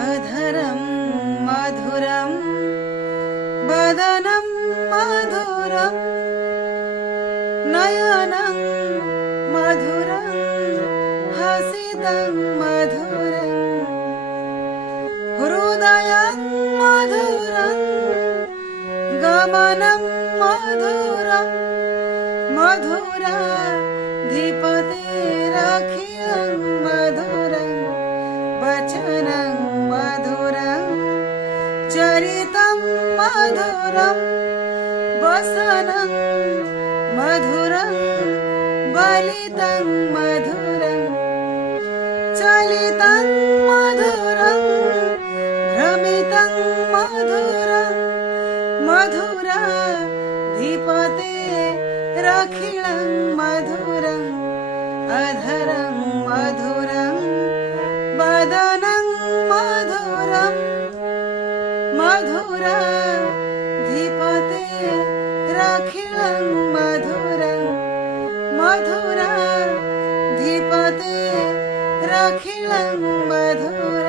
अधरं मधुरं वदनं मधुरं नयनं मधुरं हसितं मधुरं हृदयं मधुरं गमनं मधुरं मधुराधिपतेरखिलं मधुरं वचनं मधुरं चरितं मधुरं वसनं मधुरं बलितं मधुरं चलितं मधुरं भ्रमितं मधुरं मधुराधिपतेरखिलं मधुरं अधरं मधुरं वदनं मधुरं मधुराधिपतेरखिलं मधुरं मधुराधिपतेरखिलं मधुरं